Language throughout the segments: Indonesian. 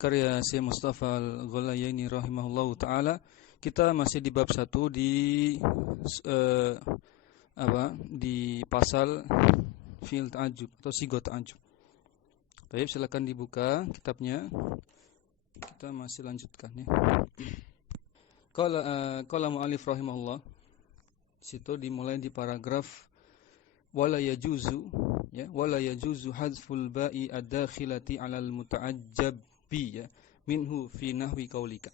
karya Syekh Mustafa Al-Ghulayaini rahimahullahu taala. Kita masih di bab 1 di pasal fi'il ta'ajjub atau sighah ta'ajjub. Baik, silakan dibuka kitabnya. Kita masih lanjutkan ya. Qala mu'allif rahimahullah. Situ dimulai di paragraf wala yajuzu hadzful ba'i ad-dakhilati 'alal muta'ajjabi ya minhu fi nahwi qaulika.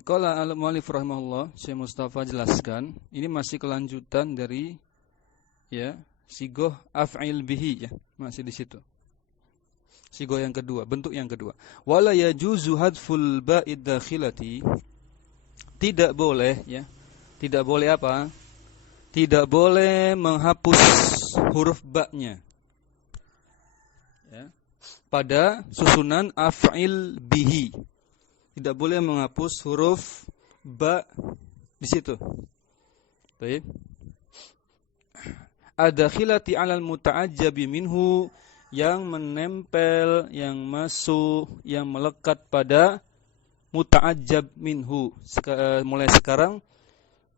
Qala al-mu'allif rahimahullah, Syekh Mustafa jelaskan, ini masih kelanjutan dari ya sighah af'il bihi ya, masih di situ. Sighah yang kedua, bentuk yang kedua. Wala yajuzu hadzful ba'i ad-dakhilati, tidak boleh ya. Tidak boleh apa? Tidak boleh menghapus huruf ba-nya. Ya. Pada susunan af'il bihi. Tidak boleh menghapus huruf ba di situ. Baik. Adakhilati 'alal muta'ajjabi minhu, yang menempel, yang masuk, yang melekat pada muta'ajjab minhu. Mulai sekarang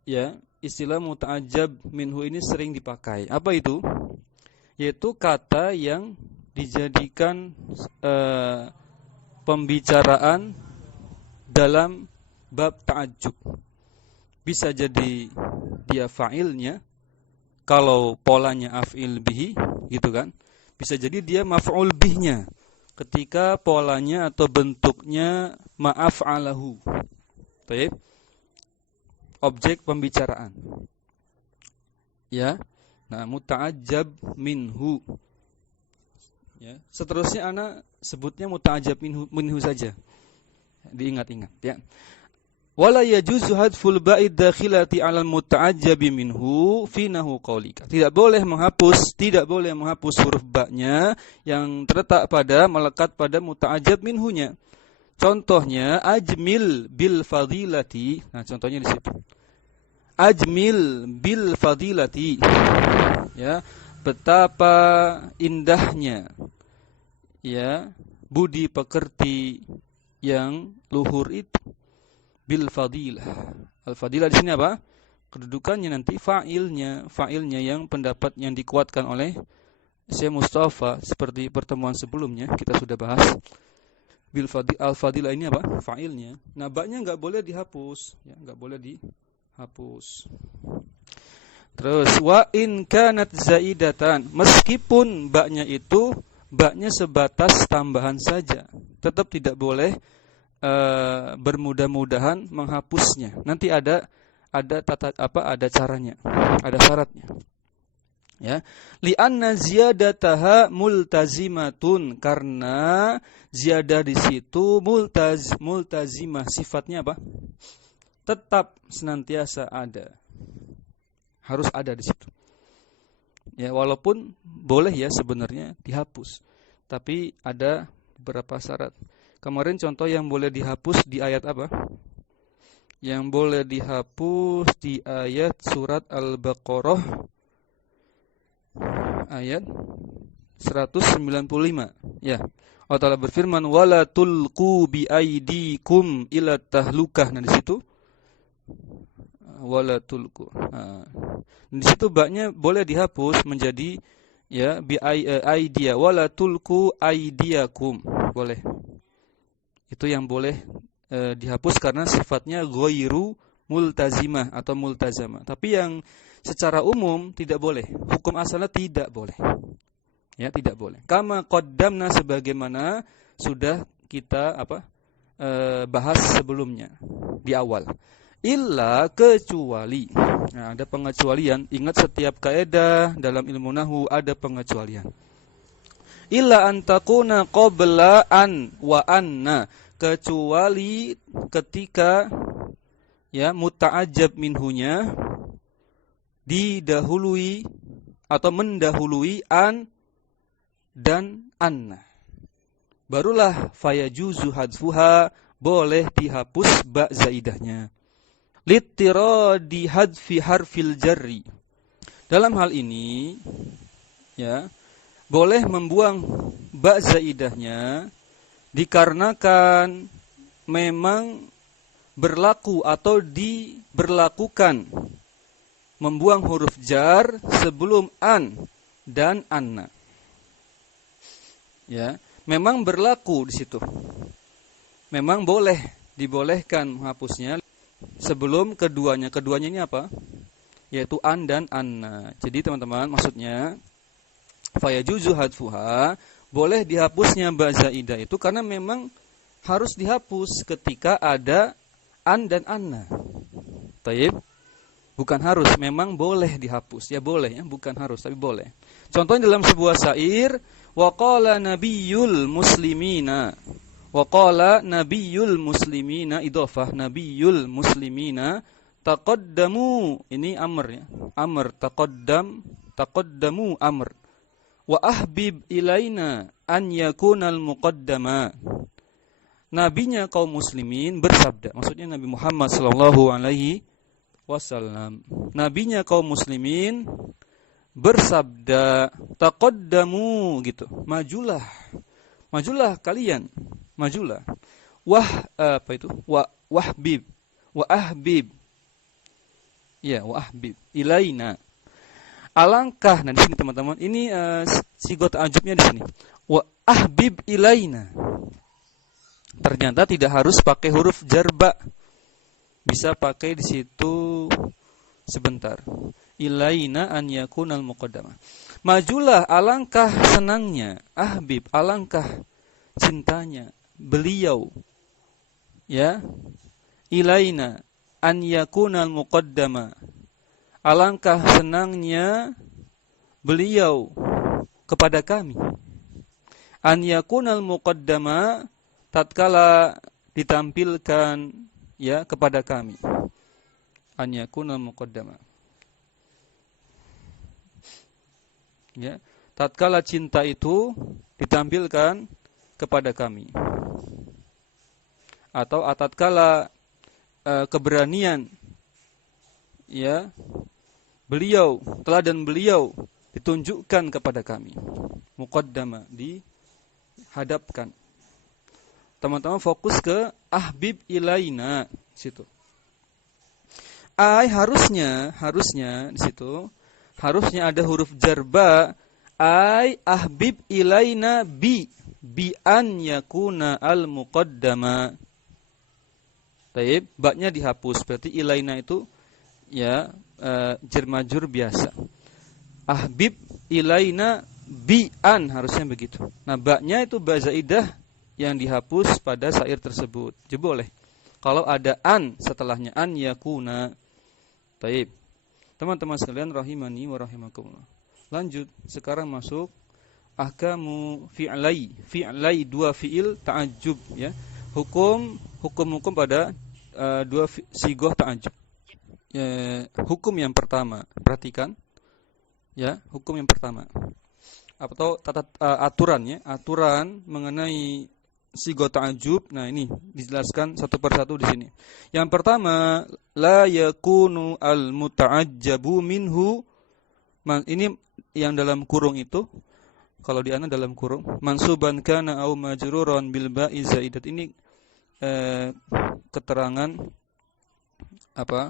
ya, istilah muta'ajjab minhu ini sering dipakai. Apa itu? Yaitu kata yang dijadikan pembicaraan dalam bab ta'ajjub. Bisa jadi dia fa'ilnya, kalau polanya af'il bihi, gitu kan? Bisa jadi dia maf'ul bihnya, ketika polanya atau bentuknya ma'af'alahu. Baik. Objek pembicaraan. Ya. Nah, muta'ajjab minhu. Ya. Seterusnya ana sebutnya muta'ajjab minhu saja. Diingat-ingat ya. Wala yajuzu hadful ba'id dakhilati 'alal muta'ajjabi minhu fi nahwi qaulika. Tidak boleh menghapus huruf ba-nya yang terletak pada, melekat pada muta'ajjab minhunya. Contohnya ajmil bil fadilati. Nah, contohnya di situ. Ajmil bil fadilati. Ya, betapa indahnya ya budi pekerti yang luhur itu. Bil fadilah. Al fadilah di sini apa? Kedudukannya nanti fa'ilnya yang pendapat yang dikuatkan oleh Syekh Mustafa seperti pertemuan sebelumnya kita sudah bahas. Bil al-fadilah ini apa? Fa'ilnya. Nah, ba-nya enggak boleh dihapus, ya, enggak boleh dihapus. Terus wa in kanat zaidatan, meskipun ba-nya itu ba-nya sebatas tambahan saja, tetap tidak boleh bermudah-mudahan menghapusnya. Nanti ada caranya, ada syaratnya. Ya, li'anna ziyadataha multazimatun, karena ziyadah di situ multazimah, sifatnya apa? Tetap senantiasa ada. Harus ada di situ. Ya, walaupun boleh ya sebenarnya dihapus, tapi ada beberapa syarat. Kemarin contoh yang boleh dihapus di ayat apa? Yang boleh dihapus di ayat surat Al-Baqarah ayat 195 ya. Allah Ta'ala berfirman wala tulqu bi aidikum ila tahlukah. Nah di situ wala tulqu. Di situ ba-nya boleh dihapus menjadi ya bi aidia wala tulqu aidiakum. Boleh. Itu yang boleh dihapus karena sifatnya ghairu multazimah atau multazamah. Tapi yang secara umum tidak boleh. Hukum asalnya tidak boleh. Ya, tidak boleh. Kama qaddamna, sebagaimana sudah kita bahas sebelumnya di awal. Illa, kecuali. Nah, ada pengecualian. Ingat, setiap kaidah dalam ilmu nahwu ada pengecualian. Illa antakuna qabla an wa anna, kecuali ketika ya muta'ajjab minhunya didahului atau mendahului an dan anna. Barulah fayajuzu hadfuha, boleh dihapus ba zaidahnya. Littiradi hadfi harfil jarri. Dalam hal ini ya boleh membuang ba zaidahnya dikarenakan memang berlaku atau diberlakukan membuang huruf jar sebelum an dan anna. Ya, memang berlaku di situ. Memang dibolehkan menghapusnya sebelum keduanya. Keduanya ini apa? Yaitu an dan anna. Jadi teman-teman, maksudnya fayajuzu hadfuha, boleh dihapusnya ba zaidah itu karena memang harus dihapus ketika ada an dan anna. Taib, bukan harus, memang boleh dihapus. Ya boleh, ya, bukan harus tapi boleh. Contohnya dalam sebuah syair, waqala nabiyul muslimina. Waqala nabiyul muslimina, idhofah nabiyul muslimina taqaddamu, ini amr ya. Amr taqaddamu amr. Wa ahbib ilaina an yakunal muqaddama. Nabinya kaum muslimin bersabda, maksudnya Nabi Muhammad sallallahu alaihi wasallam. Nabinya kaum muslimin bersabda, taqaddamu gitu. Majulah kalian, majulah. Wahbib. Wa ahbib. Ya, wa ahbib ilaina. Alangkah, nah di sini teman-teman, ini sigot ta'ajubnya di sini. Wa ahbib ilaina. Ternyata tidak harus pakai huruf jarba. Bisa pakai di situ sebentar. Ilaina an yakunal muqaddamah. Majulah, alangkah senangnya. Ahbib, alangkah cintanya beliau. Ya. Ilaina an yakunal muqaddama. Alangkah senangnya beliau kepada kami. An yakunal muqaddama, tatkala ditampilkan ya kepada kami. An yakunal muqaddama. Ya, tatkala cinta itu ditampilkan kepada kami. Atau tatkala keberanian ya beliau, teladan beliau ditunjukkan kepada kami. Muqaddama, dihadapkan. Teman-teman fokus ke ahbib ilaina situ. Harusnya di situ harusnya ada huruf jarba. Ahbib ilaina bi an yakuna al muqaddama. Taib, baknya dihapus, berarti ilaina itu ya jar majrur biasa. Ahbib ilaina bi an, harusnya begitu. Nah, baknya itu ba zaidah yang dihapus pada syair tersebut. Jadi boleh. Kalau ada an setelahnya, an yakuna. Taib. Teman-teman sekalian rahimani wa rahimakumullah. Lanjut, sekarang masuk ahkamu fi'lai dua fi'il ta'ajjub ya. Hukum pada dua sigoh ta'ajjub. Hukum yang pertama, perhatikan ya, hukum yang pertama atau aturan mengenai sigoh ta'ajjub. Nah, ini dijelaskan satu persatu di sini. Yang pertama, la yakunu al muta'ajjabu minhu. Ini yang dalam kurung itu, kalau di ana dalam kurung, mansuban kana au majruran bil ba'i zaidat. Ini keterangan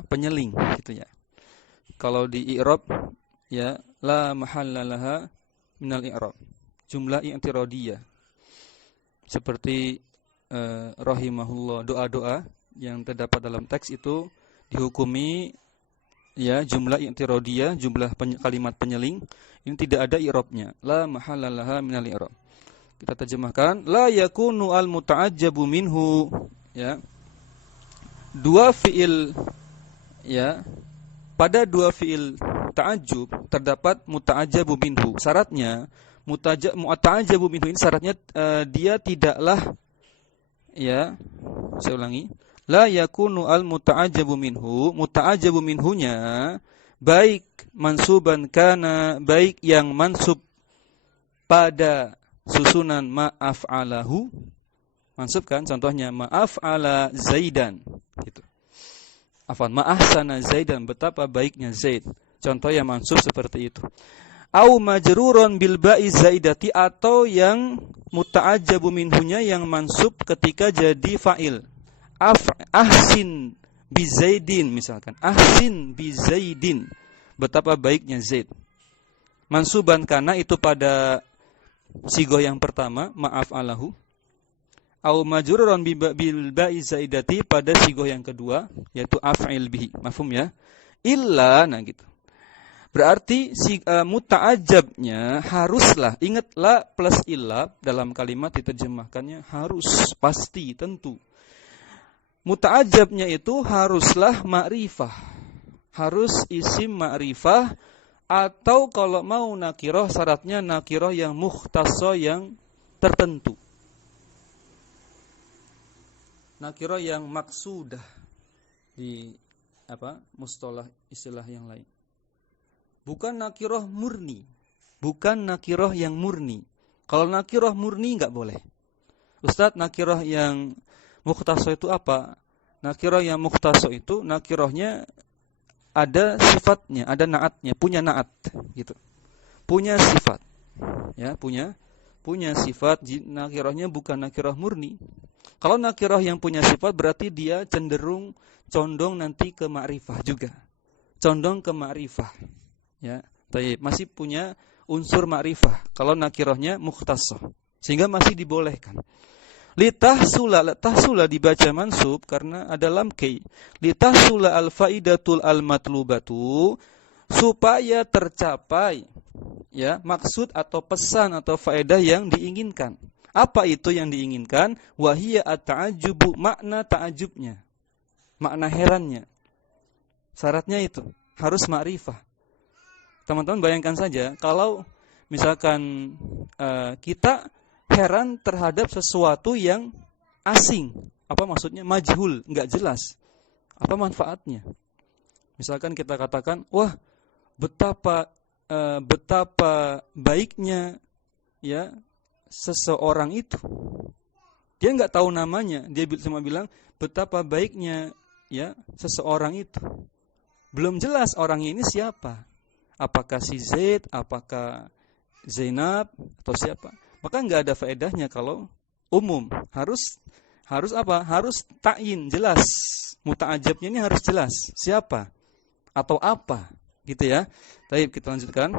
penyeling gitu ya. Kalau di i'rab ya la mahallalaha minal i'rab. Jumlah i'tiradiyah. Seperti rahimahullah, doa-doa yang terdapat dalam teks itu dihukumi ya jumlah i'tiradiyah, jumlah kalimat penyeling. Ini tidak ada i'rabnya. La mahallalaha minal i'rab. Kita terjemahkan, la yakunu al muta'ajjabu minhu ya. Dua fi'il ya, pada dua fi'il ta'ajjub terdapat muta'ajjabu minhu. Syaratnya muta'ajjabu minhu ini syaratnya dia tidaklah ya, saya ulangi, la yakunu al muta'ajjabu minhu, muta'ajjabu minhunya baik mansuban kana, baik yang mansub pada susunan ma'af'alahu, mansub kan, contohnya ma'af'ala Zaidan gitu. Ma'ahsana Zaidan, betapa baiknya Zaid. Contoh yang mansub seperti itu. Au majruron bil ba'i zaidati, atau yang muta'ajjabu minhunya yang mansub ketika jadi fa'il. Ahsin bi Zaidin misalkan. Ahsin bi Zaidin. Betapa baiknya Zaid. Mansuban karena itu pada sigoh yang pertama, ma'af alahu. Au majruron bil ba'i zaidati pada sigoh yang kedua, yaitu af'il bihi. Mafhum ya? Illa, nah gitu. Berarti muta'ajabnya haruslah, ingatlah plus illa dalam kalimat diterjemahkannya harus, pasti, tentu. Muta'ajabnya itu haruslah ma'rifah. Harus isim ma'rifah, atau kalau mau nakiroh syaratnya nakiroh yang mukhtaso, yang tertentu. Nakiroh yang maksudah di mustalah istilah yang lain. Bukan nakiroh murni. Bukan nakiroh yang murni. Kalau nakiroh murni enggak boleh. Ustadz, nakiroh yang mukhtaso itu apa? Nakiroh yang mukhtaso itu nakirohnya ada sifatnya, ada naatnya, punya naat gitu. Punya sifat. Ya, punya sifat. Nakirohnya bukan nakiroh murni. Kalau nakiroh yang punya sifat berarti dia condong nanti ke ma'rifah juga. Condong ke ma'rifah. Ya, masih punya unsur ma'rifah kalau nakirohnya mukhtasoh, sehingga masih dibolehkan. Litahsula dibaca mansub karena ada lam kay. Litahsula al-faidatul al-matlubatu, supaya tercapai ya maksud atau pesan atau faedah yang diinginkan. Apa itu yang diinginkan? Wahiyya at-ta'ajjubu, makna ta'ajubnya, makna herannya. Syaratnya itu harus ma'rifah. Teman-teman bayangkan saja kalau misalkan kita heran terhadap sesuatu yang asing. Apa maksudnya? Majhul, enggak jelas. Apa manfaatnya? Misalkan kita katakan, wah, betapa baiknya ya seseorang itu. Dia enggak tahu namanya, dia cuma bilang betapa baiknya ya seseorang itu. Belum jelas orangnya ini siapa. Apakah si Zaid, apakah Zainab, atau siapa? Maka enggak ada faedahnya kalau umum. Harus apa? Harus ta'yin, jelas. Muta'ajabnya ini harus jelas. Siapa? Atau apa? Gitu ya. Baik, kita lanjutkan.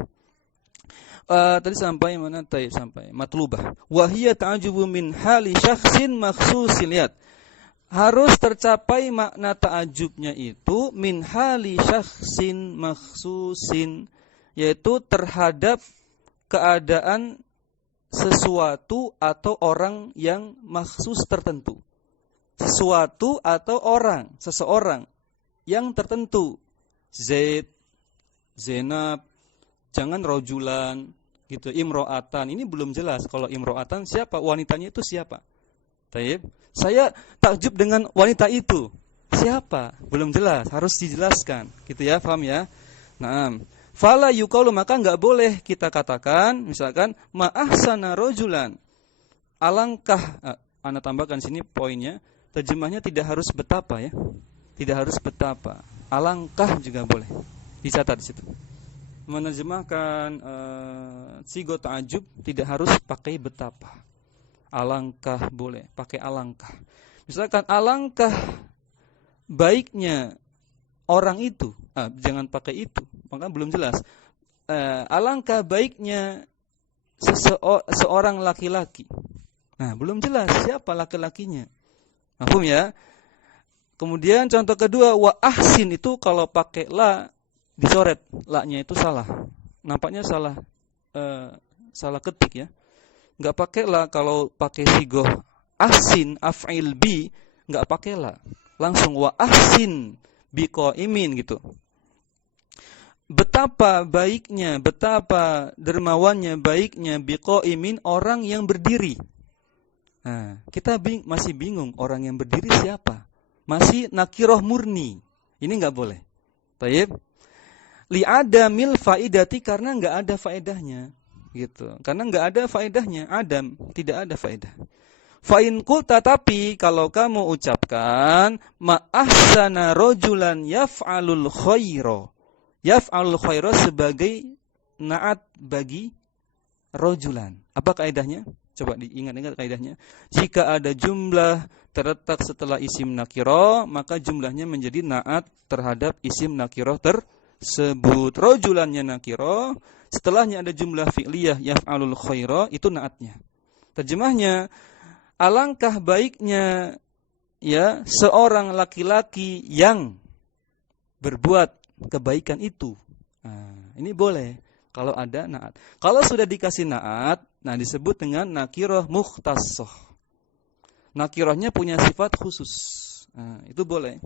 Tadi sampai mana? Sampai matlubah. Wahiyya ta'ajubu min hali syakhsin makhsusin. Lihat. Harus tercapai makna ta'ajubnya itu min hali syakhsin makhsusin, yaitu terhadap keadaan sesuatu atau orang yang makhsus tertentu. Sesuatu atau orang, seseorang yang tertentu. Zaid, Zainab, jangan rojulan gitu, imro'atan. Ini belum jelas. Kalau imro'atan siapa? Wanitanya itu siapa? Taib. Saya takjub dengan wanita itu. Siapa? Belum jelas, harus dijelaskan. Gitu ya, paham ya? Naam. Fala yuqalu, maka enggak boleh kita katakan misalkan ma'ahsana rajulan. Alangkah ana tambahkan sini poinnya, terjemahnya tidak harus betapa ya. Tidak harus betapa. Alangkah juga boleh. Dicatat di situ. Menerjemahkan sigo ta'ajub tidak harus pakai betapa. Alangkah boleh, pakai alangkah. Misalkan alangkah baiknya orang itu, jangan pakai itu, maka belum jelas. Alangkah baiknya seorang laki-laki. Nah, belum jelas siapa laki-lakinya. Paham ya? Kemudian contoh kedua, wa ahsin itu kalau pakai la dicoret, la-nya itu salah. Nampaknya salah ketik ya. Enggak pakai la, kalau pakai sigoh ahsin af'il bi enggak pakai la. Langsung wa ahsin biqaimin gitu. Betapa baiknya, betapa dermawannya, baiknya biqaimin orang yang berdiri. Nah, kita masih bingung orang yang berdiri siapa? Masih nakiroh murni. Ini enggak boleh. Taib. Li'adamil faidati, karena enggak ada faedahnya. Gitu. Karena enggak ada faedahnya, adam, tidak ada faedah. Fa in qulta, tapi kalau kamu ucapkan ma'ahsana rajulan yaf'alul khaira. Yaf'alul khaira sebagai naat bagi rojulan. Apa kaidahnya? Coba diingat-ingat kaidahnya. Jika ada jumlah terletak setelah isim nakiro, maka jumlahnya menjadi naat terhadap isim nakiro tersebut. Rojulannya nakiro, setelahnya ada jumlah fi'liyah yaf'alul khaira, itu naatnya. Terjemahnya, alangkah baiknya ya seorang laki-laki yang berbuat kebaikan itu. Nah, ini boleh kalau ada naat. Kalau sudah dikasih naat, nah disebut dengan nakiroh mukhtassoh. Nakirohnya punya sifat khusus. Nah, itu boleh.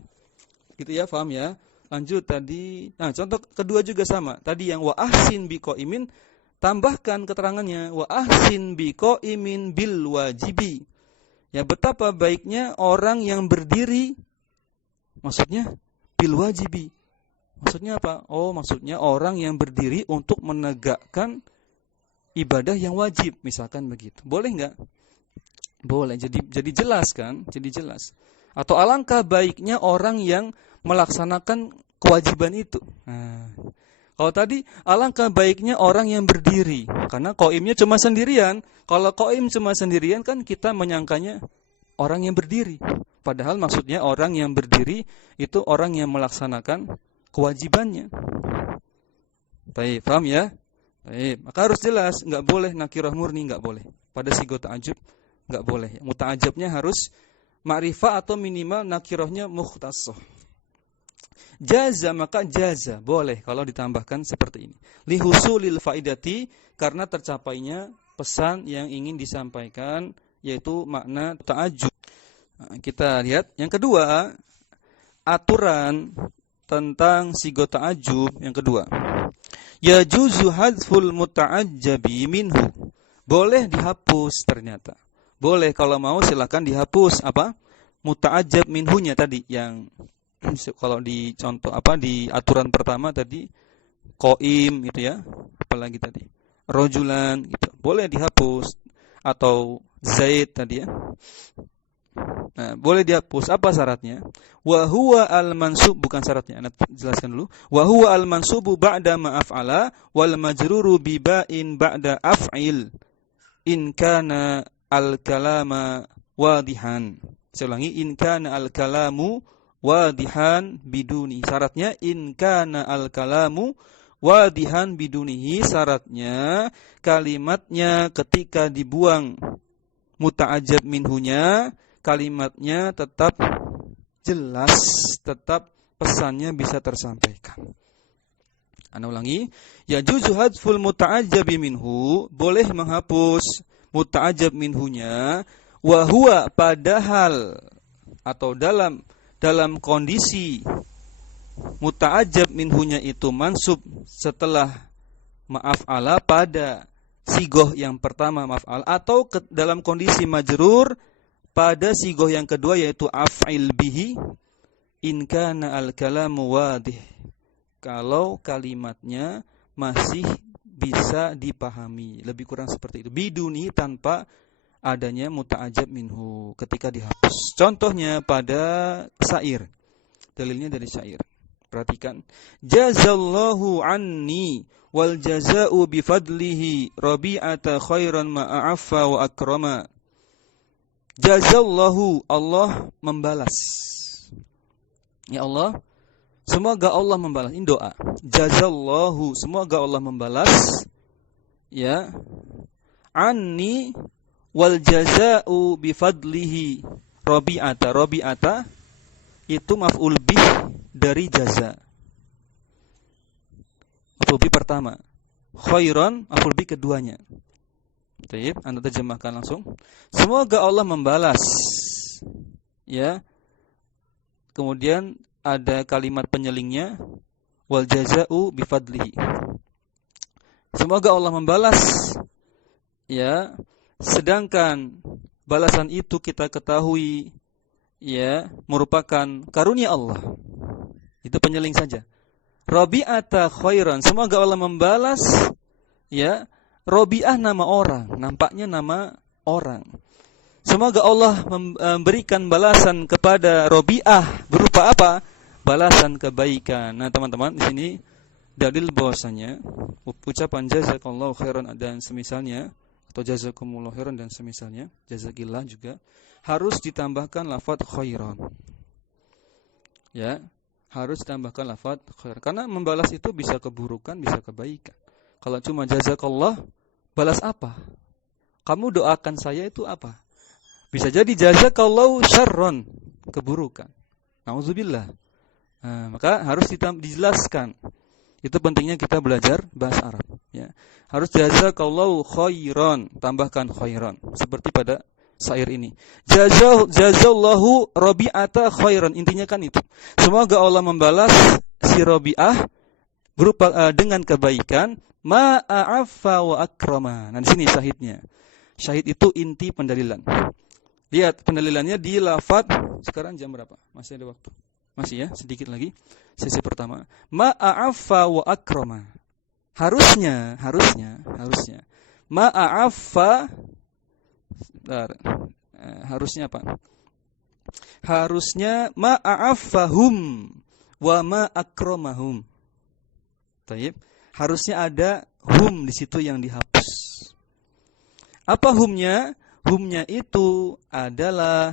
Gitu ya, paham ya? Lanjut tadi. Nah, contoh kedua juga sama. Tadi yang wa ahsin biqaimin, tambahkan keterangannya wa ahsin biqaimin bil wajibi. Ya, betapa baiknya orang yang berdiri. Maksudnya bil wajibi. Maksudnya apa? Oh, maksudnya orang yang berdiri untuk menegakkan ibadah yang wajib, misalkan begitu. Boleh enggak? Boleh. Jadi jelas kan? Jadi jelas. Atau alangkah baiknya orang yang melaksanakan kewajiban itu. Nah, kalau tadi alangkah baiknya orang yang berdiri, karena qaimnya cuma sendirian. Kalau qaim cuma sendirian kan kita menyangkanya orang yang berdiri. Padahal maksudnya orang yang berdiri itu orang yang melaksanakan kewajibannya. Baik, paham ya? Baik, maka harus jelas, enggak boleh nakirah murni, enggak boleh. Pada sigo ta'ajub enggak boleh. Muta'ajabnya harus ma'rifah atau minimal nakirahnya mukhtassoh. Jaza, maka jaza boleh kalau ditambahkan seperti ini. Lihusulil faidati, karena tercapainya pesan yang ingin disampaikan, yaitu makna ta'ajub. Nah, kita lihat yang kedua, aturan tentang sigo ta'ajub yang kedua. Yajuzu hadful muta'ajjabi minhu. Boleh dihapus ternyata. Boleh kalau mau silakan dihapus apa? Muta'ajjab minhunya tadi yang kalau di contoh apa di aturan pertama tadi qaim gitu ya. Apalagi tadi rojulan gitu. Boleh dihapus atau zaid tadi ya. Nah, boleh dihapus. Apa syaratnya? Wa huwa al-mansub, bukan syaratnya. Anda jelaskan dulu. Wa huwa al-mansubu ba'da ma af'ala wal majruru bi ba'in ba'da af'il. In kana al-kalama wadihan. Saya ulangi, in kana al-kalamu wadihan biduni. Syaratnya in kana al-kalamu wadihan bidunihi. Syaratnya kalimatnya ketika dibuang muta'ajjab minhunya, kalimatnya tetap jelas, tetap pesannya bisa tersampaikan. Ana ulangi, yajuzu hadful muta'ajjabi minhu, boleh menghapus muta'ajjab minhunya, wa huwa, padahal atau dalam kondisi muta'ajjab minhunya itu mansub setelah ma'af'ala pada sigoh yang pertama maf'al, atau dalam kondisi majrur pada sigoh yang kedua yaitu af'il bihi, in kana al-kalamu wadih, kalau kalimatnya masih bisa dipahami, lebih kurang seperti itu, biduni, tanpa adanya muta'ajjab minhu ketika dihapus. Contohnya pada syair, dalilnya dari syair. Perhatikan, jazallahu anni wal jaza'u bifadlihi rabi'ata khairan ma'affa wa akrama. Jazallahu, Allah membalas. Ya Allah, semoga Allah membalas. Ini doa. Jazallahu, semoga Allah membalas. Ya. Anni wal jaza'u bifadlihi rabi'ata. Rabi'ata itu maf'ul bih dari jaza. Maf'ul bih pertama. Khairan, maf'ul bih keduanya. Baik, Anda terjemahkan langsung. Semoga Allah membalas. Ya. Kemudian ada kalimat penyelingnya, wal jaza'u bifadlihi. Semoga Allah membalas. Ya. Sedangkan balasan itu kita ketahui ya merupakan karunia Allah. Itu penyeling saja. Rabi'ata khairan, semoga Allah membalas ya. Rabi'ah nama orang, nampaknya nama orang. Semoga Allah memberikan balasan kepada Rabi'ah berupa apa? Balasan kebaikan. Nah, teman-teman, di sini dalil bahwasanya ucapan jazakallahu khairan dan semisalnya atau jazakumullahu khairan dan semisalnya, jazakillah juga harus ditambahkan lafaz khairan. Ya, harus ditambahkan lafaz khairan karena membalas itu bisa keburukan, bisa kebaikan. Kalau cuma jazakallah, balas apa? Kamu doakan saya itu apa? Bisa jadi jazakallahu syarron, keburukan. Nauzubillah. Nah, maka harus dijelaskan. Itu pentingnya kita belajar bahasa Arab. Ya. Harus jazakallahu khairan, tambahkan khairan. Seperti pada syair ini. Jazallahu Rabi'ata khairan. Intinya kan itu. Semoga Allah membalas si Rabi'ah berupa dengan kebaikan. Ma'afa wa akrama. Nah di sini syahidnya. Syahid itu inti pendalilan. Lihat pendalilannya di lafaz. Sekarang jam berapa? Masih ada waktu. Masih ya, sedikit lagi. Sesi pertama. Ma'afa wa akrama. Harusnya. Ma'afa. Harusnya apa? Harusnya ma'afahum wa ma'akramahum. Taib. Harusnya ada hum di situ yang dihapus. Apa humnya? Humnya itu adalah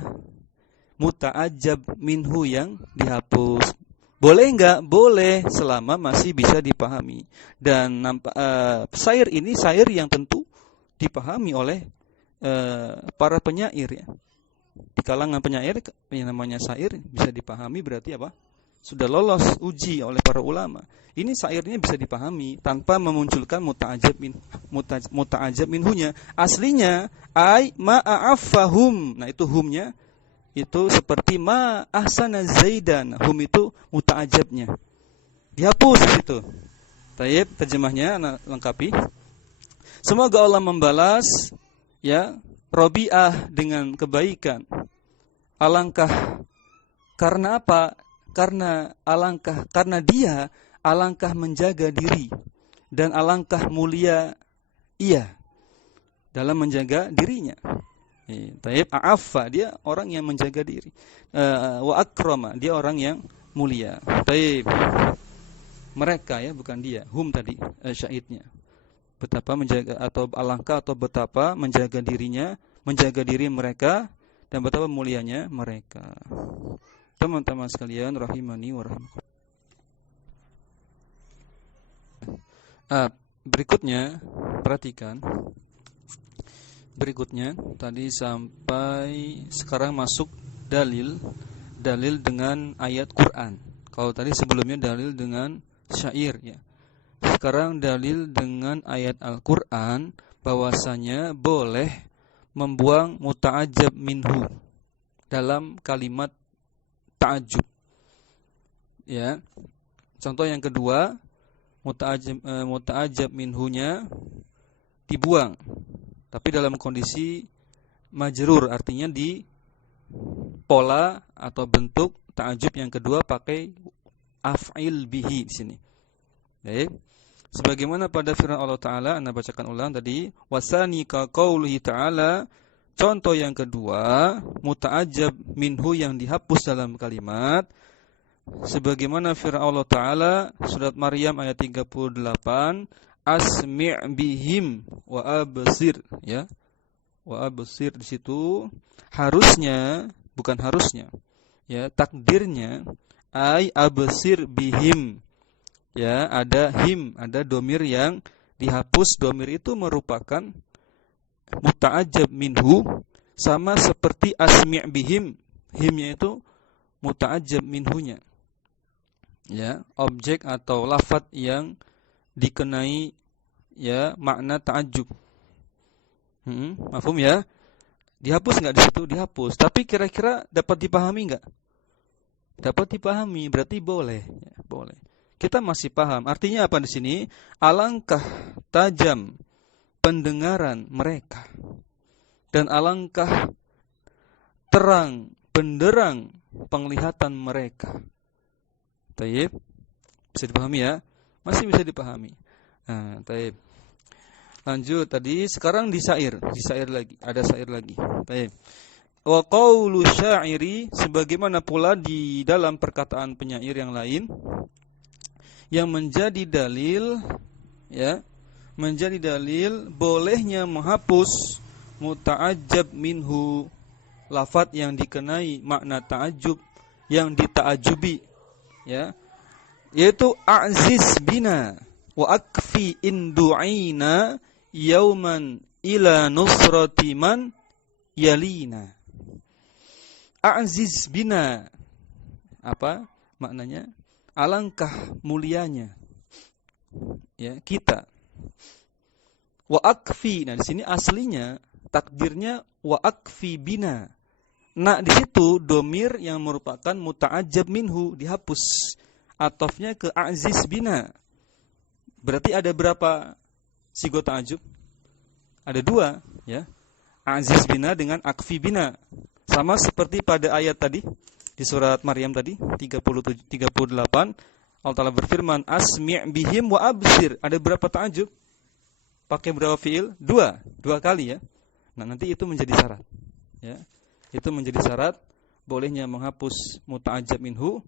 muta'ajjab minhu yang dihapus. Boleh enggak? Boleh, selama masih bisa dipahami. Dan syair ini syair yang tentu dipahami oleh para penyair ya. Di kalangan penyair yang namanya syair bisa dipahami berarti apa? Sudah lolos uji oleh para ulama. Ini syairnya bisa dipahami tanpa memunculkan muta'ajjab minhunya. Aslinya ai ma'afahum. Nah itu humnya itu seperti ma ahsana zaidan. Hum itu muta'ajjabnya. Dihapus itu. Taib terjemahnya lengkapi. Semoga Allah membalas ya Rabi'ah dengan kebaikan. Alangkah karena apa? Karena dia alangkah menjaga diri dan alangkah mulia ia dalam menjaga dirinya. Taib a'affa, dia orang yang menjaga diri. Wa akrama, dia orang yang mulia. Taib. Mereka ya, bukan dia. Hum tadi syahidnya. Betapa menjaga atau alangkah atau betapa menjaga dirinya, menjaga diri mereka dan betapa mulianya mereka. Teman-teman sekalian rahimani wa rahimakumullah. Berikutnya perhatikan. Berikutnya tadi sampai sekarang masuk dalil dengan ayat Quran. Kalau tadi sebelumnya dalil dengan syair ya. Sekarang dalil dengan ayat Al-Qur'an bahwasanya boleh membuang muta'ajjab minhu dalam kalimat ta'ajjub. Ya. Contoh yang kedua, muta'ajjab minhunya dibuang. Tapi dalam kondisi majrur, artinya di pola atau bentuk ta'ajjub yang kedua pakai af'il bihi di sini. Baik. Sebagaimana pada firman Allah Ta'ala, Anda bacakan ulang tadi, wasani ka qaulihi ta'ala, contoh yang kedua, muta'ajjab minhu yang dihapus dalam kalimat, sebagaimana firman Allah Ta'ala, surat Maryam ayat 38, asmi' bihim wa absir, ya. Wa absir di situ harusnya, bukan harusnya, ya, takdirnya, ay absir bihim. Ya, ada him, ada domir yang dihapus. Domir itu merupakan muta'ajjab minhu, sama seperti asmi' bihim. Himnya itu muta'ajjab minhunya. Ya, objek atau lafaz yang dikenai ya makna ta'ajjub. Mafhum ya? Dihapus enggak di situ? Dihapus. Tapi kira-kira dapat dipahami enggak? Dapat dipahami, berarti boleh, ya, boleh. Kita masih paham. Artinya apa di sini? Alangkah tajam pendengaran mereka dan alangkah terang benderang penglihatan mereka. Taib. Bisa dipahami ya? Masih bisa dipahami. Nah, taib. Lanjut tadi, sekarang di syair lagi, ada syair lagi. Taib. Wa qaulu syairi, sebagaimana pula di dalam perkataan penyair yang lain, yang menjadi dalil, ya, menjadi dalil bolehnya menghapus muta'ajjab minhu, lafadz yang dikenai makna ta'ajjub, yang dita'ajubi, ya, yaitu a'ziz bina wa akfi in du'ina yauman ila nusrati man yalina. A'ziz bina, apa maknanya? Alangkah mulianya, ya, kita. Wa akfi, nah di sini aslinya takdirnya wa akfi bina. Nah di situ domir yang merupakan muta'ajjab minhu dihapus, atofnya ke aziz bina. Berarti ada berapa sigo ta'ajub? Ada 2, ya. Aziz bina dengan akfi bina. Sama seperti pada ayat tadi di surat Maryam tadi 37 38, Allah Ta'ala berfirman asmi' bihim wa absir. Ada berapa ta'ajub? Pakai berapa fiil? 2 kali, ya. Nah, nanti itu menjadi syarat, ya. Itu menjadi syarat bolehnya menghapus muta'ajjab minhu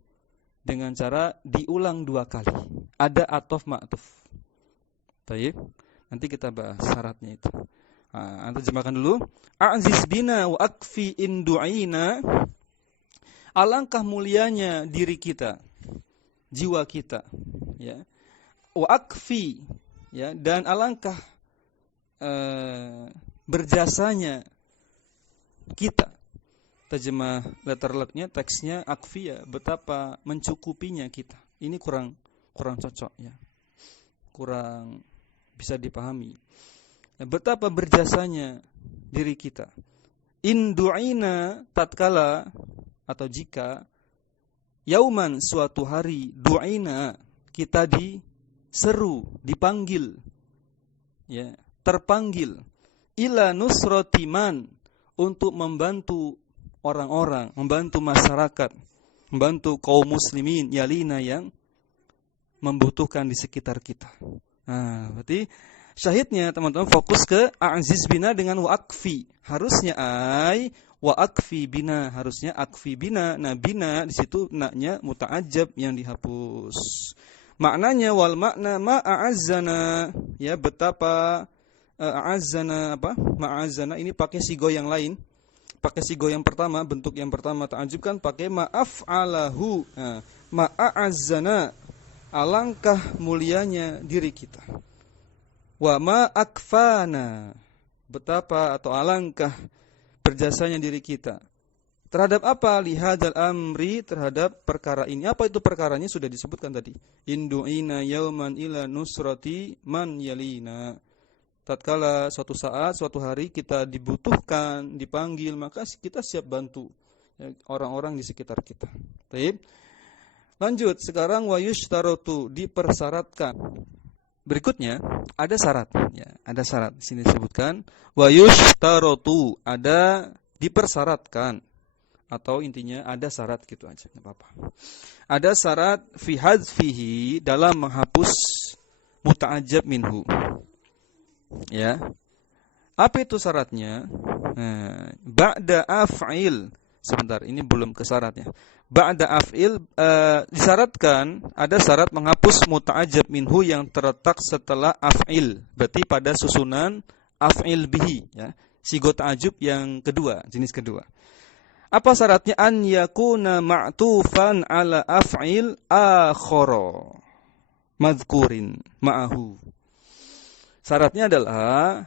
dengan cara diulang 2 kali. Ada atof ma'tuf. Baik. Nanti kita bahas syaratnya itu. Anda terjemahkan dulu. Aziz bina wa akfi in du'ina. Alangkah mulianya diri kita, jiwa kita, ya. Wa akfi, ya, dan alangkah berjasanya kita. Terjemah letterletnya, teksnya akfi, ya, betapa mencukupinya kita. Ini kurang cocok, ya. Kurang bisa dipahami. Betapa berjasanya diri kita. In du'ina, tatkala atau jika, yauman, suatu hari, du'ina, kita diseru, dipanggil, ya, terpanggil, ila nusrotiman, untuk membantu orang-orang, membantu masyarakat, membantu kaum muslimin, yalina, yang membutuhkan di sekitar kita. Nah, berarti syahidnya teman-teman fokus ke aziz bina dengan wa'akfi. Harusnya wa'akfi bina, harusnya akfi bina. Nah, bina di situ naknya muta'ajjab yang dihapus. Maknanya wal makna ma'azzana, ya, betapa a'azzana, apa? Ma'azzana ini pakai sigo yang lain. Pakai sigo yang pertama, bentuk yang pertama ta'ajjub kan pakai ma'af'alahu. Nah, ma'azzana, alangkah mulianya diri kita. Wa ma'akfana, betapa atau alangkah berjasanya diri kita. Terhadap apa? Lihadzal amri, terhadap perkara ini. Apa itu perkaranya? Sudah disebutkan tadi. Indu'ina yauman ila nusrati man yalina. Tatkala suatu saat, suatu hari kita dibutuhkan, dipanggil, maka kita siap bantu, ya, orang-orang di sekitar kita. Baik. Lanjut, sekarang wa yushtaratu, dipersyaratkan. Berikutnya ada syarat, ya, ada syarat. Di sini disebutkan wa yushtaratu, ada dipersyaratkan, atau intinya ada syarat gitu aja, enggak apa-apa. Ada syarat fi hadzfihi, dalam menghapus muta'ajjab minhu. Ya. Apa itu syaratnya? Ba'da af'il. Sebentar, ini belum ke syaratnya. Ba'da af'il, disyaratkan ada syarat menghapus muta'ajjab minhu yang terletak setelah af'il. Berarti pada susunan af'il bihi, ya. Sigo ta'ajjub yang kedua, jenis kedua. Apa syaratnya? An yakuna ma'tufan ala af'il akhara madhkurin ma'ahu. Syaratnya adalah,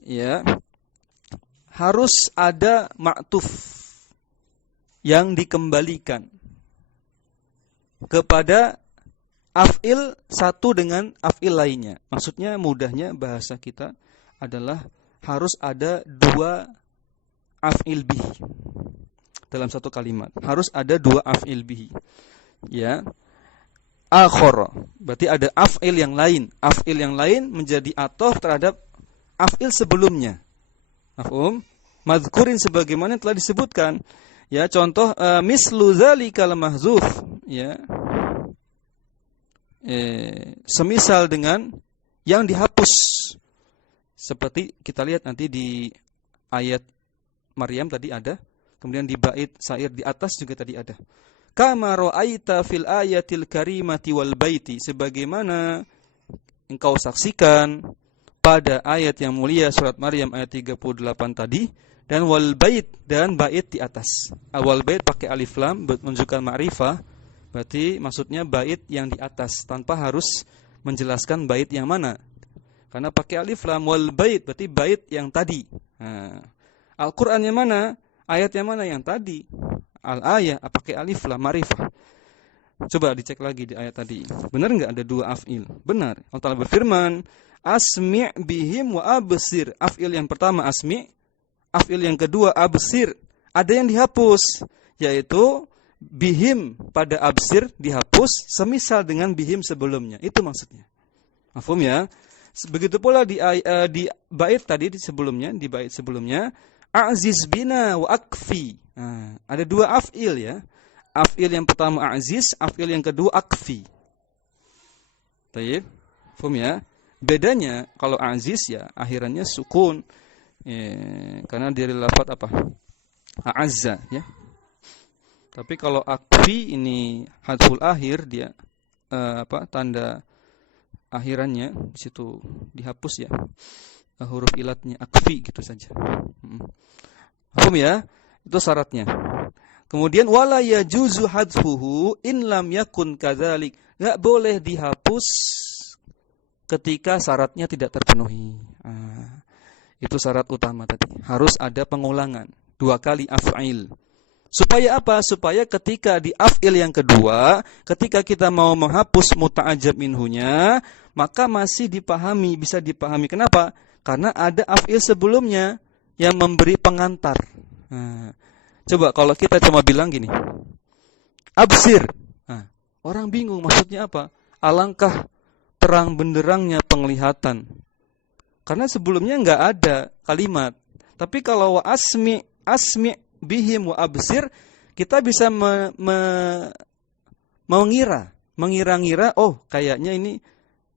ya, harus ada ma'tuf yang dikembalikan kepada af'il satu dengan af'il lainnya. Maksudnya mudahnya bahasa kita adalah harus ada 2 af'il bihi dalam satu kalimat. Harus ada 2 af'il bihi. Ya. Akhara, berarti ada af'il yang lain. Af'il yang lain menjadi atof terhadap af'il sebelumnya. Mafhum? Madhkurin, sebagaimana telah disebutkan. Ya, contoh mislu zalikal mahzuf, ya. Semisal dengan yang dihapus. Seperti kita lihat nanti di ayat Maryam tadi ada, kemudian di bait syair di atas juga tadi ada. Kama ra'aita fil ayatil karimati wal baiti, sebagaimana engkau saksikan pada ayat yang mulia surat Maryam ayat 38 tadi, dan wal bait, dan bait di atas. Awal bait pakai alif lam menunjukkan ma'rifah, berarti maksudnya bait yang di atas tanpa harus menjelaskan bait yang mana. Karena pakai alif lam wal bait berarti bait yang tadi. Nah, Al-Qur'an yang mana? Ayat yang mana? Yang tadi. Al-ayah pakai alif lam ma'rifah. Coba dicek lagi di ayat tadi. Benar enggak ada dua af'il? Benar. Allah Ta'ala berfirman, asmi' bihim wa absir. Af'il yang pertama asmi', af'il yang kedua absir. Ada yang dihapus, yaitu bihim pada absir dihapus semisal dengan bihim sebelumnya. Itu maksudnya. Mafhum ya? Begitu pula di bait tadi di bait sebelumnya, aziz bina wa akfi. Nah, ada dua af'il ya. Af'il yang pertama aziz, af'il yang kedua akfi. Baik, paham ya? Bedanya kalau aziz ya akhirannya sukun. Karena dari lafaz apa? A'azza ya. Tapi kalau akfi ini hadful akhir, dia tanda akhirannya di situ dihapus ya. Huruf ilatnya akfi gitu saja. Paham ya? Itu syaratnya. Kemudian wala yajuzu hadfuhu in lam yakun kadzalik. Enggak boleh dihapus ketika syaratnya tidak terpenuhi. Itu syarat utama tadi. Harus ada pengulangan 2 kali af'il. Supaya apa? Supaya ketika di af'il yang kedua, ketika kita mau menghapus muta'ajjab minhunya, maka masih dipahami, bisa dipahami. Kenapa? Karena ada af'il sebelumnya yang memberi pengantar. Coba kalau kita cuma bilang gini, absir. Orang bingung maksudnya apa? Alangkah terang benderangnya penglihatan. Karena sebelumnya enggak ada kalimat. Tapi kalau asmi bihim wa absir, kita bisa mengira-ngira, oh kayaknya ini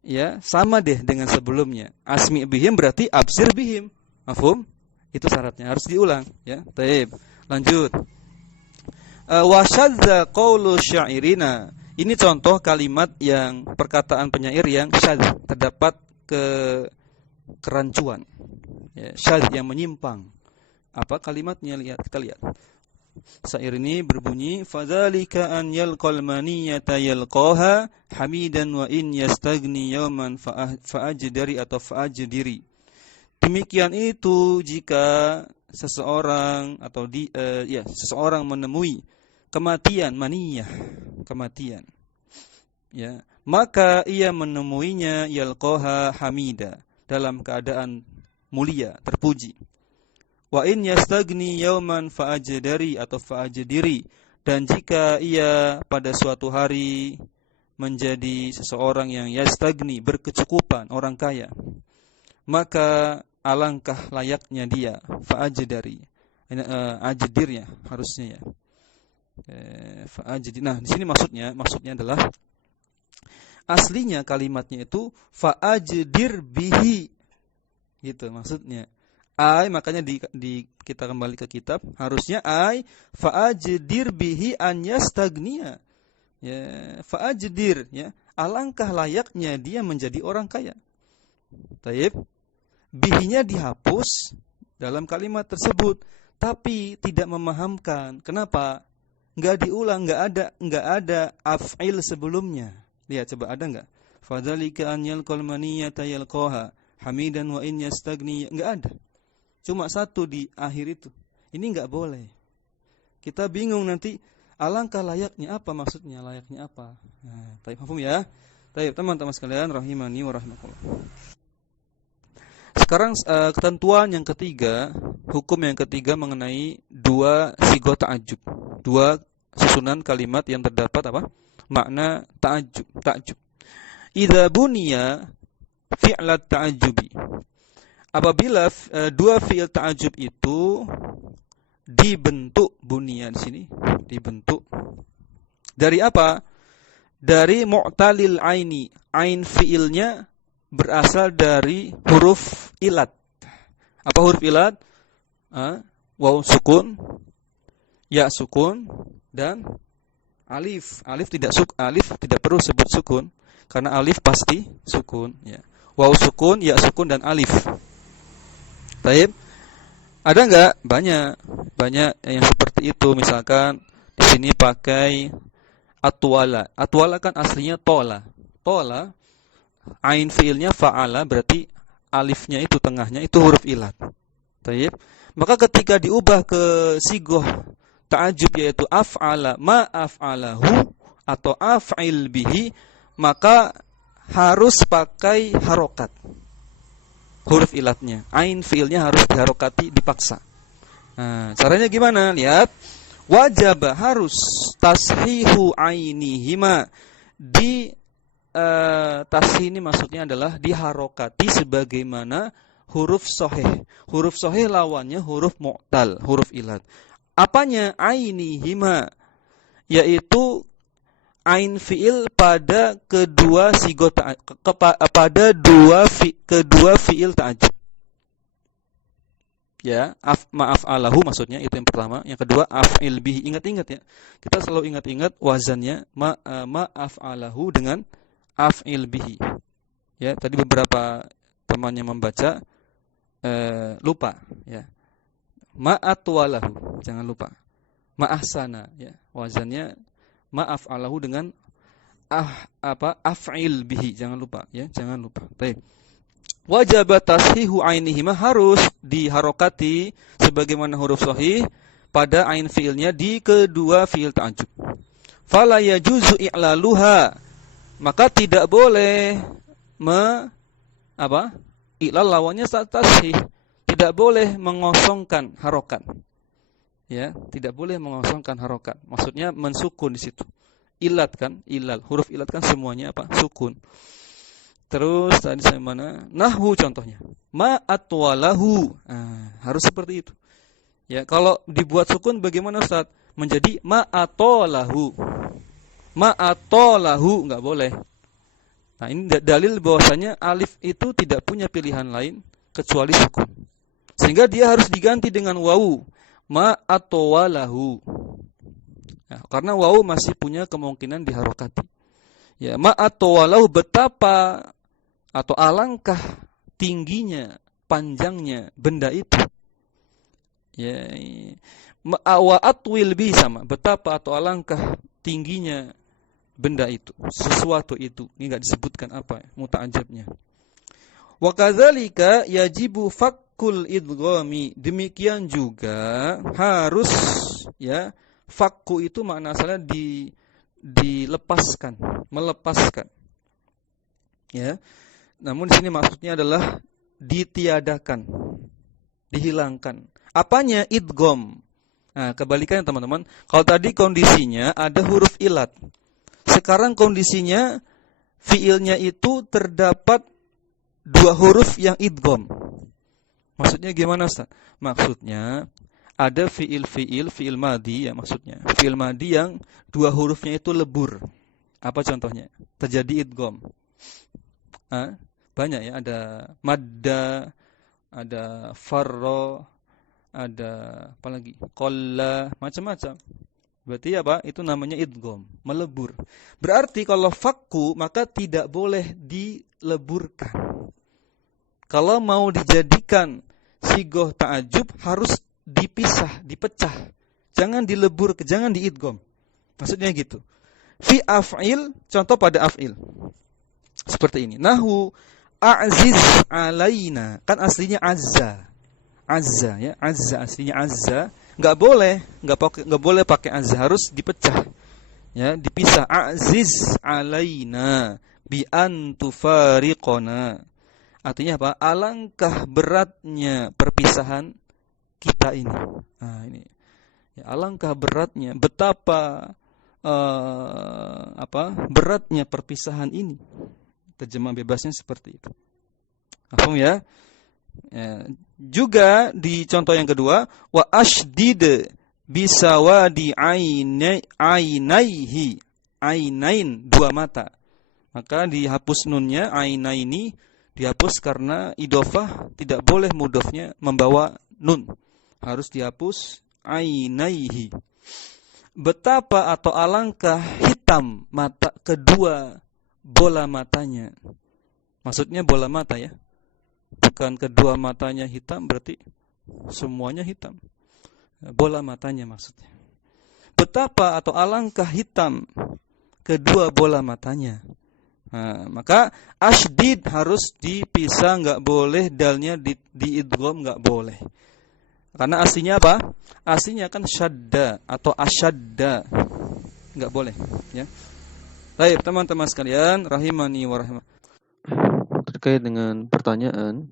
ya sama deh dengan sebelumnya. Asmi bihim berarti absir bihim. Mafhum? Itu syaratnya, harus diulang ya. Baik, lanjut. Wa syadza qaulu syairina. Ini contoh kalimat yang perkataan penyair yang syadz, terdapat kerancuan. Ya, syadz yang menyimpang. Apa kalimatnya? Kita lihat. Syair ini berbunyi fadzalika an yalqal maniyata yalqaha hamidan wa in yastagni yawman fa'ajdari atau fa'ajdiri. Demikian itu jika seseorang atau seseorang menemui kematian, maniyah, kematian. Ya, maka ia menemuinya yalqaha hamida, dalam keadaan mulia, terpuji. Wa in yastagni yauman fa'ajdari atau fa'ajdiri, dan jika ia pada suatu hari menjadi seseorang yang yastagni, berkecukupan, orang kaya, maka alangkah layaknya dia fa'ajdari. Ajdirnya harusnya ya. Nah, di sini maksudnya adalah aslinya kalimatnya itu fa'ajdir bihi. Gitu maksudnya. Makanya kita kembali ke kitab, harusnya fa'ajdir bihi an yastagniya. Ya, fa'ajdir ya, alangkah layaknya dia menjadi orang kaya. Taib. Bihinya dihapus dalam kalimat tersebut, tapi tidak memahamkan. Kenapa? Enggak diulang, enggak ada af'il sebelumnya. Lihat coba ada enggak? Fadzalika an yalqal maniyata yalqaha hamidan wa in yastagni. Enggak ada. Cuma satu di akhir itu. Ini enggak boleh. Kita bingung nanti alangkah layaknya apa, maksudnya layaknya apa. Nah, taib paham ya? Taib teman-teman sekalian rahimani wa rahimakumullah. Sekarang ketentuan yang ketiga, hukum yang ketiga mengenai dua sighah ta'ajjub. Dua susunan kalimat yang terdapat apa? Makna ta'ajjub. Idza buniya fi'lat ta'ajjubi. Apabila dua fi'il ta'ajjub itu dibentuk, buniya di sini dibentuk dari apa? Dari mu'talil aini. Ain fi'ilnya berasal dari huruf ilat. Apa huruf ilat? Waw sukun, ya sukun, dan Alif tidak perlu sebut sukun karena alif pasti sukun, ya. Waw sukun, ya sukun dan alif. Baik. Ada enggak? Banyak yang seperti itu. Misalkan di sini pakai atwala. Atwala kan aslinya tola. Tola, ain fiilnya fa'ala, berarti alifnya itu tengahnya itu huruf ilat. Baik. Maka ketika diubah ke sigoh ta'ajub yaitu af'ala ma af'alahu atau af'il bihi, maka harus pakai harokat huruf ilatnya. Ain fiilnya harus diharokati, dipaksa. Nah, caranya gimana? Lihat. Wajib harus tashihu ainihima. Di tashih ini maksudnya adalah diharokati sebagaimana huruf sahih. Huruf sahih lawannya huruf mu'tal, huruf ilat. Apanya? Ainihima, yaitu ain fiil pada kedua sigo pada kedua fiil ta'ajub. Ya, maaf alahu maksudnya itu yang pertama. Yang kedua af'il bihi. Ingat-ingat ya. Kita selalu ingat-ingat wazannya maaf alahu dengan af'il bihi. Ya, tadi beberapa temannya membaca lupa ya. Ma'atwalahu, jangan lupa. Ma'ahsana ya. Wazannya maaf alahu dengan af'il bihi, jangan lupa ya, jangan lupa. Baik. Wajib tashihu ainihima, harus diharokati sebagaimana huruf sahih pada ain fiilnya di kedua fiil ta'ajub. Fala yajuzu i'laluha, maka tidak boleh i'lal lawannya tashih, tidak boleh mengosongkan harokat. Ya, tidak boleh mengosongkan harokat. Maksudnya mensukun di situ. Ilat kan, ilal, huruf ilat kan semuanya sukun. Terus tadi saya mana? Nahwu contohnya. Ma atwalahu. Harus seperti itu. Ya, kalau dibuat sukun bagaimana Ustaz? Menjadi ma atolahu. Ma atolahu enggak boleh. Nah, ini dalil bahwasanya alif itu tidak punya pilihan lain kecuali sukun. Sehingga dia harus diganti dengan wawu. Ma atwalahu. Ya, karena wawu masih punya kemungkinan diharokati. Ya, ma atwalahu, betapa atau alangkah tingginya, panjangnya benda itu. Ya, wa atwil bi sama, betapa atau alangkah tingginya benda itu, sesuatu itu. Ini enggak disebutkan apa muta'ajabnya. Wa kadzalika yajibu fakkul idghami, demikian juga harus ya, fakku itu makna asalnya dilepaskan, melepaskan. Ya. Namun di sini maksudnya adalah ditiadakan, dihilangkan. Apanya? Idgham. Nah, kebalikannya teman-teman. Kalau tadi kondisinya ada huruf ilat. Sekarang kondisinya fiilnya itu terdapat dua huruf yang idgham. Maksudnya gimana Ustaz? Maksudnya ada fiil madi ya, maksudnya fiil madi yang dua hurufnya itu lebur. Apa contohnya? Terjadi idgham. Banyak ya, ada madda, ada farro, ada apa lagi? Qalla, macam-macam. Berarti apa? Itu namanya idgham, melebur. Berarti kalau fakku maka tidak boleh dileburkan. Kalau mau dijadikan sigoh ta'ajub harus dipisah, dipecah. Jangan dilebur, jangan diidgham. Maksudnya gitu. Fi af'il, contoh pada af'il. Seperti ini. Nahwu a'ziz alaina, kan aslinya azza. Azza ya, azza aslinya azza. Enggak boleh pakai azza, harus dipecah. Ya, dipisah. A'ziz alaina bi an tufariqona. Artinya apa? Alangkah beratnya perpisahan kita ini. Nah, ini. Ya, alangkah beratnya, betapa beratnya perpisahan ini. Terjemah bebasnya seperti itu. Paham ya? Ya? Juga di contoh yang kedua, wa ashdid bisawadi ainaihi, ainain dua mata. Maka dihapus nunnya, ainaini dihapus karena idofah tidak boleh mudofnya membawa nun. Harus dihapus ainaihi. betapa atau alangkah hitam mata kedua bola matanya. Maksudnya bola mata ya. Bukan kedua matanya hitam berarti semuanya hitam. Bola matanya maksudnya. Betapa atau alangkah hitam kedua bola matanya. Nah, maka asydid harus dipisah, nggak boleh dalnya di idgham, nggak boleh. Karena aslinya apa? Aslinya kan syadda atau asyadda, nggak boleh. Ya. Baik teman-teman sekalian, rahimani wa rahimah. Terkait dengan pertanyaan,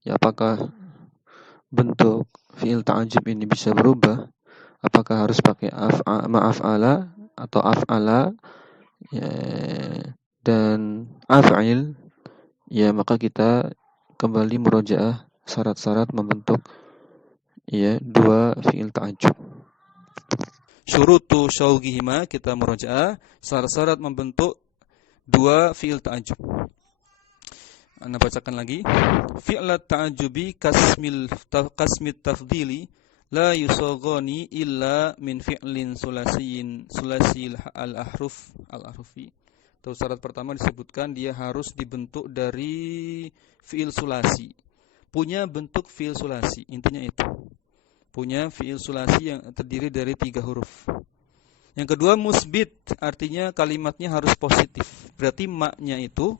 ya apakah bentuk fi'il ta'ajub ini bisa berubah? Apakah harus pakai ma'af'ala atau af'ala ya, dan af'il? Ya maka kita kembali murojaah syarat-syarat membentuk ya dua fi'il ta'ajub. Syurutu syaughihima, kita murojaah syarat-syarat membentuk dua fi'il ta'ajub. Anda bacakan lagi. Fi'lat ta'ajubi kasmit tafdili la yusaghani illa min fi'lin sulasil al-ahrufi. Atau syarat pertama disebutkan dia harus dibentuk dari fi'il sulasi. Punya bentuk fi'il sulasi, intinya itu. Punya fi'il sulasi yang terdiri dari 3 huruf. Yang kedua musbit, artinya kalimatnya harus positif. Berarti maknya itu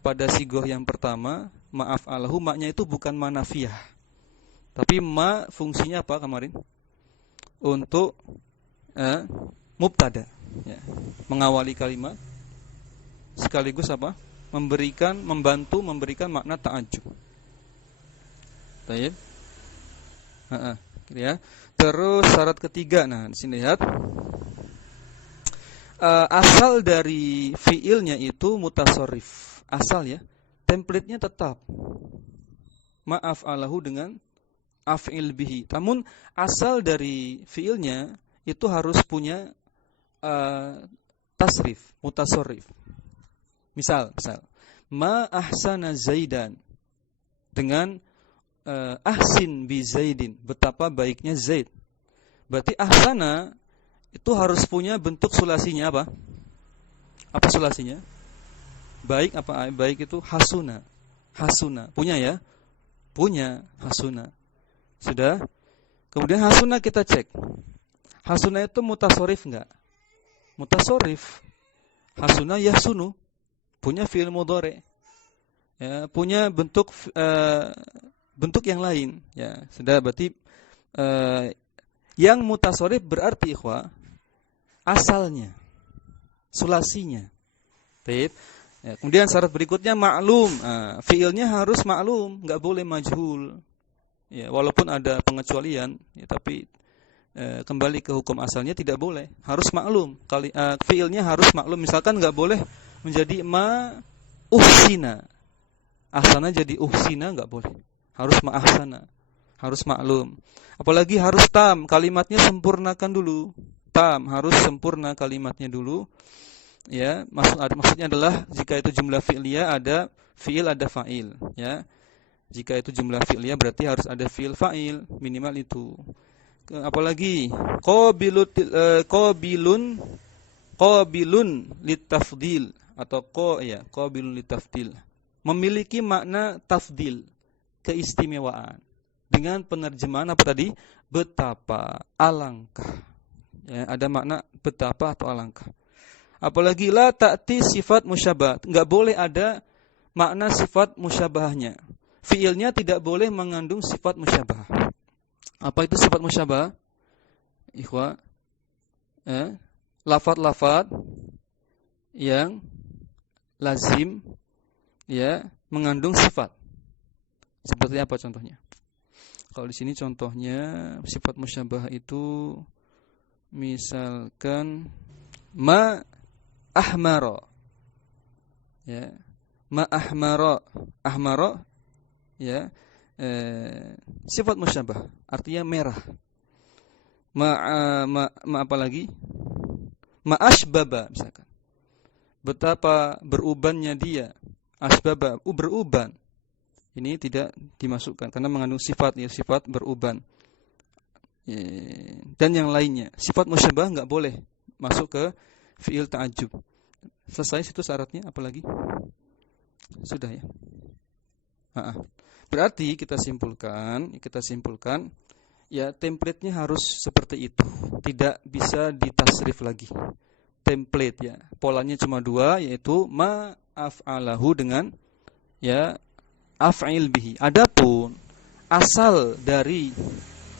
pada sigoh yang pertama, ma'af alahu, maknya itu bukan manafiyah. Tapi ma fungsinya apa kemarin? Untuk mubtada, ya. Mengawali kalimat sekaligus apa? Membantu memberikan makna ta'ajub. Baik. Ya. Terus syarat ketiga, nah di sini lihat. Asal dari fiilnya itu mutasarrif. Asal ya. Template-nya tetap ma'af alahu dengan af'il bihi. Namun asal dari fiilnya itu harus punya tasrif, mutasarrif. Misal ma ahsana Zaidan dengan ahsin bi Zaidin, betapa baiknya Zaid. Berarti ahsana itu harus punya bentuk sulasinya apa? Apa sulasinya? Baik apa? Baik itu hasuna. Hasuna. Punya ya? Punya hasuna. Sudah? Kemudian hasuna kita cek. Hasuna itu mutasarrif enggak? Mutasarrif. Hasuna yahsunu. Punya fi'il mudhari'. Ya, punya bentuk bentuk yang lain, ya. Sudah, berarti yang mutasarrif berarti ikhwah asalnya, sulasinya. Baik. Ya, kemudian syarat berikutnya maklum. Fiilnya harus maklum, enggak boleh majhul. Ya, walaupun ada pengecualian, ya, tapi kembali ke hukum asalnya tidak boleh, harus maklum. Fiilnya harus maklum. Misalkan enggak boleh menjadi ma uhsina. Ahsana jadi uhsina enggak boleh. Harus ma ahsana. Harus maklum. Apalagi harus tam, kalimatnya sempurnakan dulu. Tam, harus sempurna kalimatnya dulu. Ya, maksudnya adalah jika itu jumlah fi'liyah ada fi'il ada fa'il, ya. Jika itu jumlah fi'liyah berarti harus ada fi'il fa'il, minimal itu. Apalagi qabilun litafdil atau qabilun litafdil. Memiliki makna tafdil, keistimewaan. Dengan penerjemahan apa tadi? Betapa, alangkah. Ya, ada makna betapa atau alangkah. Apalagi la ta'ti sifat musyabah, enggak boleh ada makna sifat musyabahnya. Fiilnya tidak boleh mengandung sifat musyabah. Apa itu sifat musyabah? Ikhwah, lafaz-lafaz yang lazim, ya, mengandung sifat. Seperti apa contohnya? Kalau di sini contohnya sifat musyabah itu misalkan ma ahmara. Ya, ma ahmara. Ahmara, ya, sifat musyabah, artinya merah. Ma apa lagi? Ma asbaba misalkan. Betapa berubannya dia. Asbaba, beruban. Ini tidak dimasukkan karena mengandung sifat, ya, sifat beruban. dan yang lainnya. Sifat musyabah enggak boleh masuk ke fi'il ta'ajjub. Selesai situ syaratnya, apalagi? Sudah ya. Berarti kita simpulkan ya template-nya harus seperti itu. Tidak bisa ditasrif lagi. Template ya. Polanya cuma 2, yaitu ma af'alahu dengan ya af'il bihi. Adapun asal dari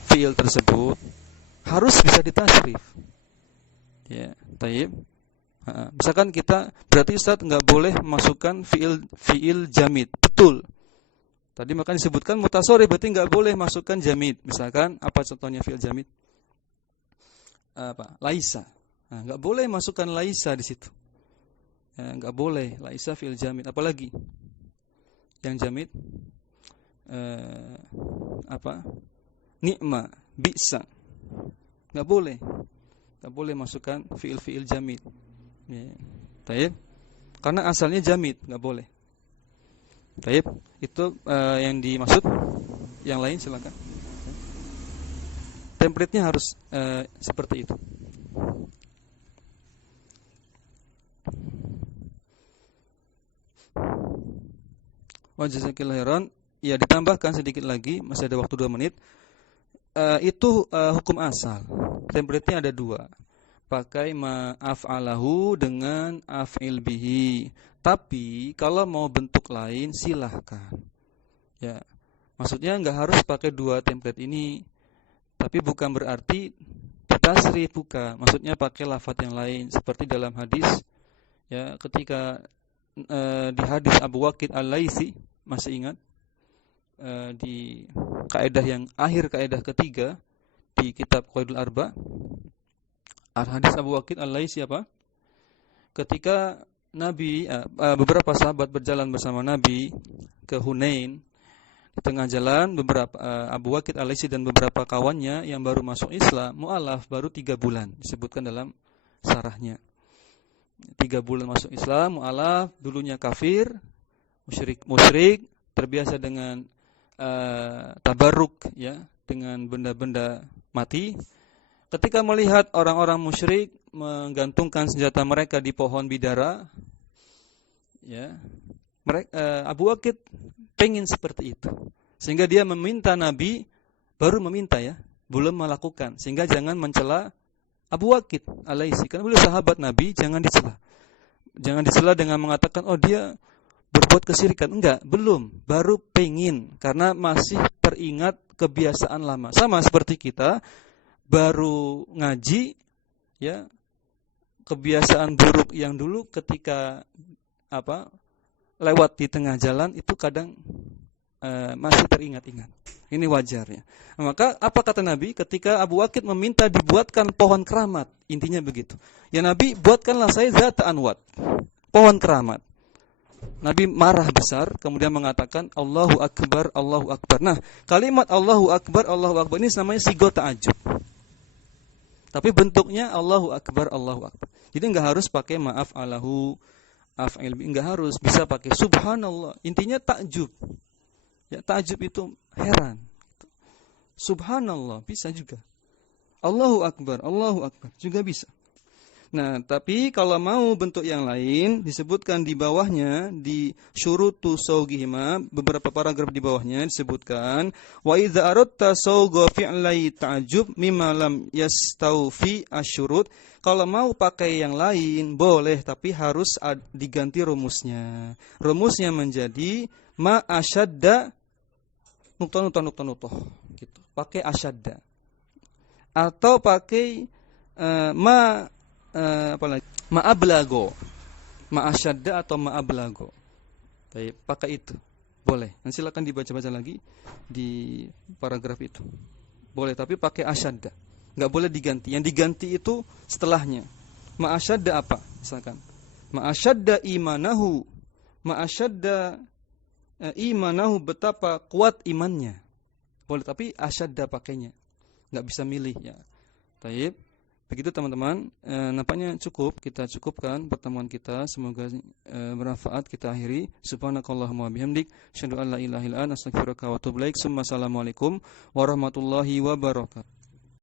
fi'il tersebut harus bisa ditasrif. Ya, taib. Misalkan kita berarti Ustaz enggak boleh masukkan fi'il jamid. Betul. Tadi makanya disebutkan mutasharif, berarti enggak boleh masukkan jamid. Misalkan apa contohnya fi'il jamid? Laisa. Nah, enggak boleh masukkan laisa di situ. Ya, enggak boleh laisa fi'il jamid. Apalagi yang jamid ni'ma, bi'sa. Enggak boleh. Enggak boleh masukkan fi'il jamid. Ya. Taib. Karena asalnya jamid, enggak boleh. Taib. Itu yang dimaksud. Yang lain silakan. Template-nya harus seperti itu. Wa jazakillahu khairan. Ya, ditambahkan sedikit lagi, masih ada waktu 2 menit. Itu hukum asal. Template-nya ada 2. Pakai ma'af'alahu dengan af'il bihi. Tapi kalau mau bentuk lain silahkan. Ya, maksudnya enggak harus pakai 2 template ini. Tapi bukan berarti ditasrif, bukan. Maksudnya pakai lafaz yang lain seperti dalam hadis ya, ketika di hadis Abu Waqid Al-Laitsi, masih ingat? Di kaidah yang akhir, kaidah ketiga di kitab Qaidul Arba, hadis Abu Waqid Al-Laitsi apa? Ketika Nabi beberapa sahabat berjalan bersama Nabi ke Hunain, di tengah jalan beberapa Abu Waqid Al-Laitsi dan beberapa kawannya yang baru masuk Islam, mu'alaf, baru 3 bulan, disebutkan dalam syarahnya. 3 bulan masuk Islam, mu'alaf, dulunya kafir, musyrik, terbiasa dengan tabarruk ya, dengan benda-benda mati. Ketika melihat orang-orang musyrik menggantungkan senjata mereka di pohon bidara, ya, Abu Waqid pengen seperti itu. Sehingga dia meminta Nabi, baru meminta ya, belum melakukan. Sehingga jangan mencela Abu Waqid Al-Laitsi, karena beliau sahabat Nabi, jangan dicela. Jangan dicela dengan mengatakan, oh dia berbuat kesyirikan. Enggak, belum, baru pengen, karena masih teringat kebiasaan lama. Sama seperti kita baru ngaji ya, kebiasaan buruk yang dulu ketika lewat di tengah jalan itu kadang masih teringat-ingat. Ini wajarnya. Maka apa kata Nabi ketika Abu Waqid meminta dibuatkan pohon keramat? Intinya begitu. Ya Nabi, buatkanlah saya zat anwat, pohon keramat. Nabi marah besar, kemudian mengatakan Allahu Akbar, Allahu Akbar. Nah, kalimat Allahu Akbar ini namanya sigot ta'ajub. Tapi bentuknya Allahu Akbar, Allahu Akbar. Jadi enggak harus pakai maaf alahu, af'il, enggak harus, bisa pakai subhanallah. Intinya takjub. Ya, takjub itu heran. Subhanallah bisa juga. Allahu Akbar juga bisa. Nah, tapi kalau mau bentuk yang lain disebutkan di bawahnya di syurutu sawghihima, beberapa paragraf di bawahnya disebutkan wa idza aradta sawgha fi'lai ta'jub mimma lam yastawfi asyurut. Kalau mau pakai yang lain boleh, tapi harus diganti rumusnya. Rumusnya menjadi ma asyadda nuqta gitu. Pakai asyadda. Atau pakai ma'ablago, ma'asyadda atau ma'ablago. Baik, pakai itu boleh. Nanti silakan dibaca-baca lagi di paragraf itu. Boleh, tapi pakai asyadda. Enggak boleh diganti. Yang diganti itu setelahnya. Ma'asyadda apa? Misalkan ma'asyadda imanahu. Ma'asyadda imanahu, betapa kuat imannya. Boleh, tapi asyadda pakainya. Enggak bisa milih ya. Baik. Begitu teman-teman, nampaknya cukup, kita cukupkan pertemuan kita, semoga bermanfaat. Kita akhiri. Subhanakallahumma bihamdik, asyhadu an la ilaha illa anta, astaghfiruka wa atubu ilaik. Assalamualaikum warahmatullahi wabarakatuh.